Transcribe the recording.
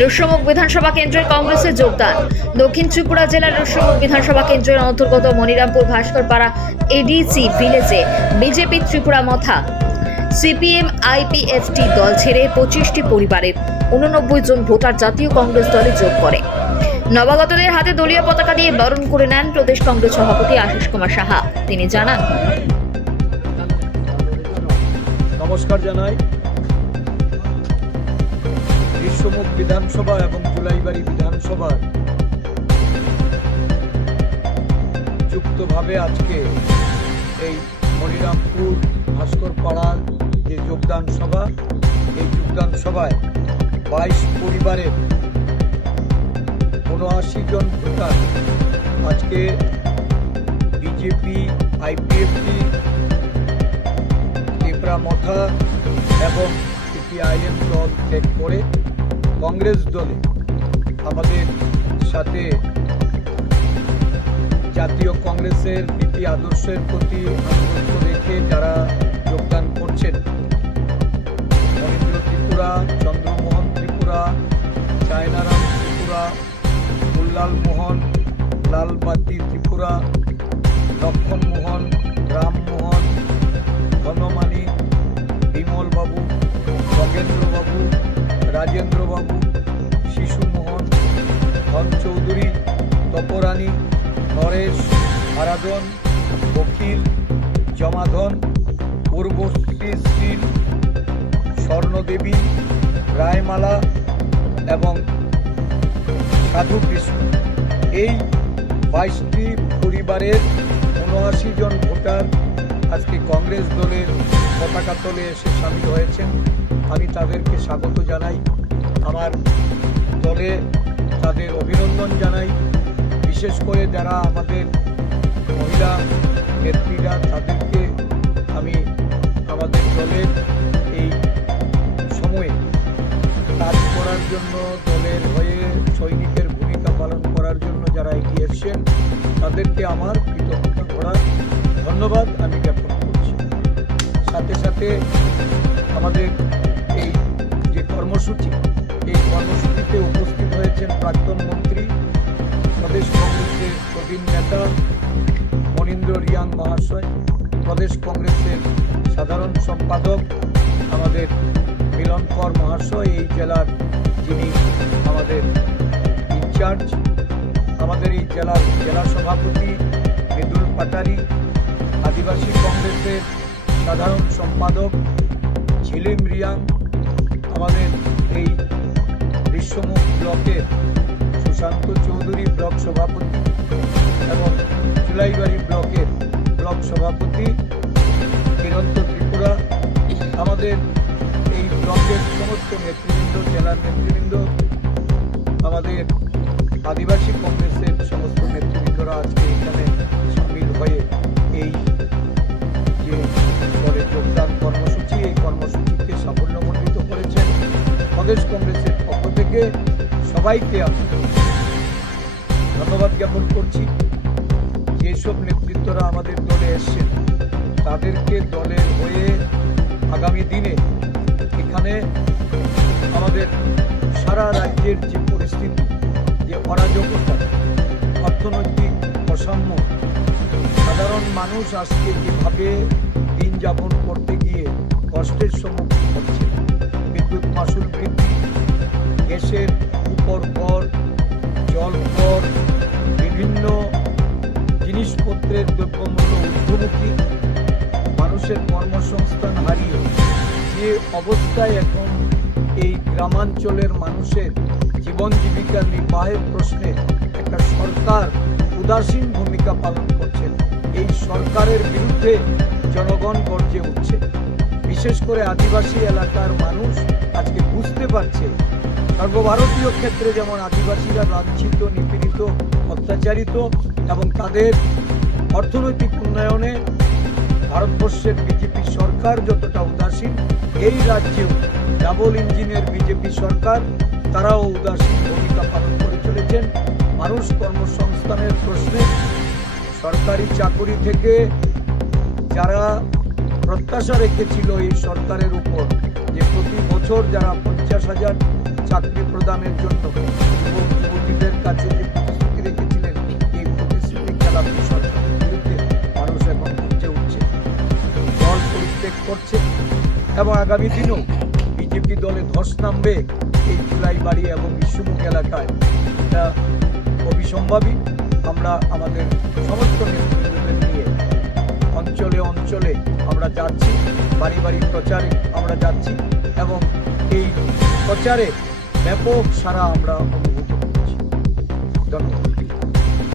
লুসমুখ বিধানসভা কেন্দ্রের কংগ্রেসে যোগদান। দক্ষিণ ত্রিপুরা জেলার লুসমুখ বিধানসভা কেন্দ্রের অন্তর্গত Manirampur, Bhaskarpara ADC ভিলেজে BJP Tripura Motha. CPM IPFT দল ছেড়ে পঁচিশটি পরিবারের উননব্বই জন ভোটার জাতীয় কংগ্রেস দলে যোগ করে। নবাগতদের হাতে দলীয় পতাকা দিয়ে বরণ করে নেন প্রদেশ কংগ্রেস সভাপতি আশিস কুমার সাহা। তিনি জানান, নমস্কার জানাই। বিশ্বমুখ বিধানসভা এবং জুলাইবাড়ি বিধানসভার যুক্তভাবে আজকে এই মনিরামপুর ভাস্কর পাড়ার যে যোগদান সভা, এই যোগদান সভায় বাইশ পরিবারের উনআশি জন ভোটার আজকে বিজেপি, আইপিএফটি ত্রিপুরা মথা এবং সিপিআইএম দল ত্যাগ করে কংগ্রেস দলে আমাদের সাথে জাতীয় কংগ্রেসের নীতি আদর্শের প্রতি রেখে যারা যোগদান করছেন, মহেন্দ্র ত্রিপুরা, চন্দ্রমোহন ত্রিপুরা, চায়নারাম ত্রিপুরা উল্লাল মোহন, লালবাতি ত্রিপুরা, লক্ষণ মোহন রামমোহন তপরানী নরেশ আরাধন বকিল, জমাধন পূর্বশ্রী শ্রী স্বর্ণদেবী, রায়মালা এবং সাধু কৃষ্ণ। এই বাইশটি পরিবারের উনআশি জন ভোটার আজকে কংগ্রেস দলের পতাকা তলে এসে সামিল হয়েছেন। আমি তাদেরকে স্বাগত জানাই। আমার দলে তাদের অভিনন্দন জানাই। বিশেষ করে যারা আমাদের মহিলা নেত্রীরা, তাদেরকে আমি আমাদের দলের এই সময়ে কাজ করার জন্য, দলের হয়ে সৈনিকের ভূমিকা পালন করার জন্য যারা এগিয়ে এসছেন, তাদেরকে আমার কৃতজ্ঞতা করার ধন্যবাদ আমি জ্ঞাপন করছি। সাথে সাথে আমাদের এই যে কর্মসূচি, এই কর্মসূচিতে উপস্থিত হয়েছেন প্রাক্তন মন্ত্রী প্রদেশ কংগ্রেসের প্রবীণ নেতা মনীন্দ্র রিয়াং মহাশয়, প্রদেশ কংগ্রেসের সাধারণ সম্পাদক আমাদের মিলনকর মহাশয়, এই জেলার যিনি আমাদের ইনচার্জ, আমাদের এই জেলার জেলা সভাপতি মৃদুল পাটারি, আদিবাসী কংগ্রেসের সাধারণ সম্পাদক ঝিলিম রিয়াং সভাপতি হিরন্ত ত্রিপুরা, আমাদের এই ব্লকের সমস্ত নেতৃবৃন্দ, জেলার নেতৃবৃন্দ, আমাদের আদিবাসী কংগ্রেসের সমস্ত নেতৃবৃন্দরা আজকে এখানে সামিল হয়ে এই যে দলের যোগদান কর্মসূচি, এই কর্মসূচিকে সাফল্যমণ্ডিত করেছেন প্রদেশ কংগ্রেসের পক্ষ থেকে সবাইকে আমি ধন্যবাদ জ্ঞাপন করছি। যেসব নেতৃত্বরা আমাদের দলে এসছেন। তাদেরকে দলের হয়ে আগামী দিনে এখানে আমাদের সারা রাজ্যের যে পরিস্থিতি, যে অরাজকতা, অর্থনৈতিক অসাম্য, সাধারণ মানুষ আজকে যেভাবে দিন যাপন করতে গিয়ে কষ্টের সম্মুখীন হচ্ছে, বিদ্যুৎ মাসুল বৃদ্ধি, গ্যাসের ঊর্ধ্বমুখী মানুষের কর্মসংস্থান হারিয়ে যে অবস্থায় এখন এই গ্রামাঞ্চলের মানুষের জীবন জীবিকা নির্বাহের প্রশ্নে একটা সরকার উদাসীন ভূমিকা পালন করছে, এই সরকারের বিরুদ্ধে জনগণ গর্জে উঠছে। বিশেষ করে আদিবাসী এলাকার মানুষ আজকে বুঝতে পারছে, সর্বভারতীয় ক্ষেত্রে যেমন আদিবাসীরা লাঞ্ছিত, নিপীড়িত, অত্যাচারিত এবং তাদের অর্থনৈতিক উন্নয়নে ভারতবর্ষের বিজেপি সরকার যতটা উদাসীন, এই রাজ্যেও ডাবল ইঞ্জিনের বিজেপি সরকার, তারাও উদাসীন ভূমিকা পালন করে চলেছেন। মানুষ কর্মসংস্থানের প্রশ্নে সরকারি চাকরি থেকে যারা প্রত্যাশা রেখেছিল এই সরকারের উপর যে প্রতি বছর যারা পঞ্চাশ হাজার চাকরি প্রদানের জন্য যুবক যুবতীদের কাছে যে এবং আগামী দিনেও বিজেপি দলে ধস নামবে এই জুলাইবাড়ি এবং বিশ্বমুখ এলাকায়। এটা অবিসম্ভাবী আমরা আমাদের সমস্ত নেতৃত্বদের নিয়ে অঞ্চলে অঞ্চলে আমরা যাচ্ছি, বাড়ি বাড়ি প্রচারে আমরা যাচ্ছি এবং এই প্রচারে ব্যাপক সারা আমরা অনুভূত করছি। ধন্যবাদ।